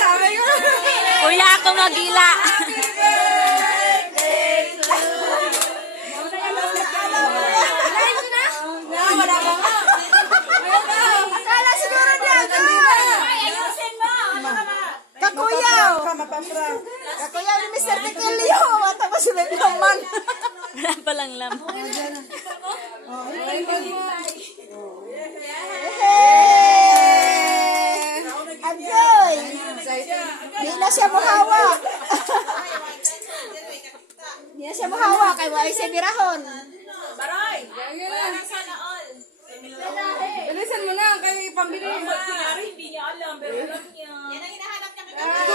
Sabi ko. Kuya ako magila. Kala siguro niya. Kakuyaw. Kakuyaw ni Mr. Tequilio. Tapos sila naman. Wala palang lam. Agoy. Di na siya muhawa. Di na siya muhawa. Kaya mo ay sebirahon. Bilisan mo na, kayo ipambili. Hindi niya alam, pero alam niya. Yan ang hinahanap niya kagabi.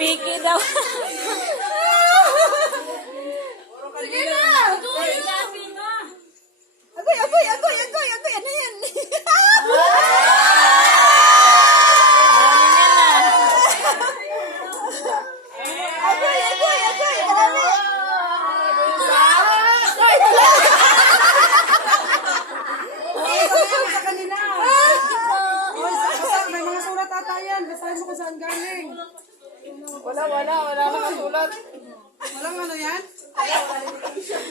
Piki daw. Sige na. Agoy. Ano yan? Agoy. Marami. Sa kanila. Oy, may mga sulat ata yan. Basahin mo kung saan galing. Wala nakasulat. Walang ano yan?